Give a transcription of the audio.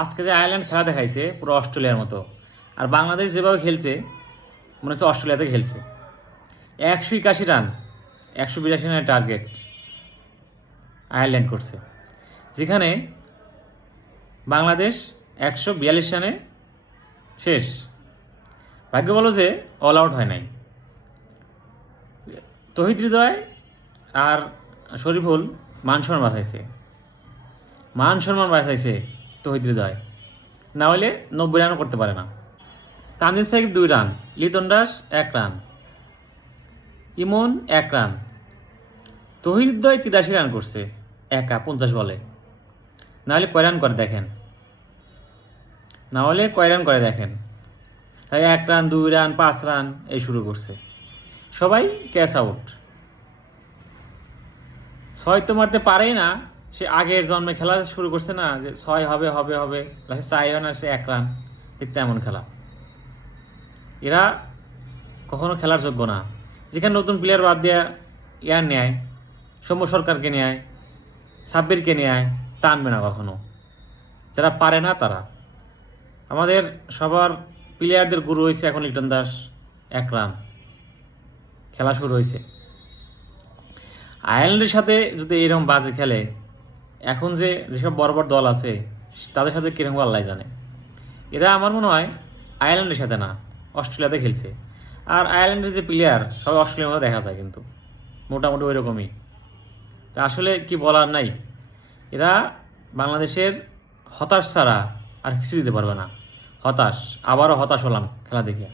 আজকে যে আয়ারল্যান্ড খেলা দেখাইছে পুরো অস্ট্রেলিয়ার মতো, আর বাংলাদেশ যেভাবে খেলছে মনে হচ্ছে অস্ট্রেলিয়াতে খেলছে। 181 রান, 182 রানের টার্গেট আয়ারল্যান্ড করছে, যেখানে বাংলাদেশ 142 রানে শেষ। ভাগ্য বলো যে অল আউট হয় নাই। তহিদ হৃদয় আর শরীফুল মান সম্মান বাঁচাইছে তহিদ হৃদয়, না হলে 90 রানও করতে পারে না। তানজিম সাকিব 2 রান, লিটন দাস 1 রান, ইমন 1 রান, তহিদ হৃদয় 83 রান করছে একা 50 বলে। না হলে কয় রান করে দেখেন, তাই 1 রান 2 রান 5 রান এই শুরু করছে, সবাই ক্যাচ আউট। 6 তো মারতে পারেই না, সে আগের জন্মে খেলা শুরু করছে না, যে 6 হবে হবে হবে, লাস্টে 4 রান আসে 1 রান। দেখতে এমন খেলা, এরা কখনো খেলার যোগ্য না। যেখানে নতুন প্লেয়ার বাদ দেওয়া ইয়ার নেয়, সৌম্য সরকারকে নেয়, সাব্বিরকে নেয়, তা আনবে না কখনো। যারা পারে না তারা, আমাদের সবার প্লেয়ারদের গুরু হয়েছে এখন লিটন দাস, 1 রান, খেলা শুরু হয়েছে। আয়ারল্যান্ডের সাথে যদি এরকম বাজে খেলে, এখন যেসব বড় বড় দল আছে তাদের সাথে কিরকম আল্লাহ জানে। এরা আমার মনে হয় আয়ারল্যান্ডের সাথে না, অস্ট্রেলিয়াতে খেলছে। আর আয়ারল্যান্ডের যে প্লেয়ার সবাই অস্ট্রেলিয়ার মধ্যে দেখা যায়, কিন্তু মোটামুটি ওই রকমই। তা আসলে কি বলার নাই, এরা বাংলাদেশের হতাশ ছাড়া আর কিছু দিতে পারবে না। আবারও হতাশ হলাম খেলা দেখে।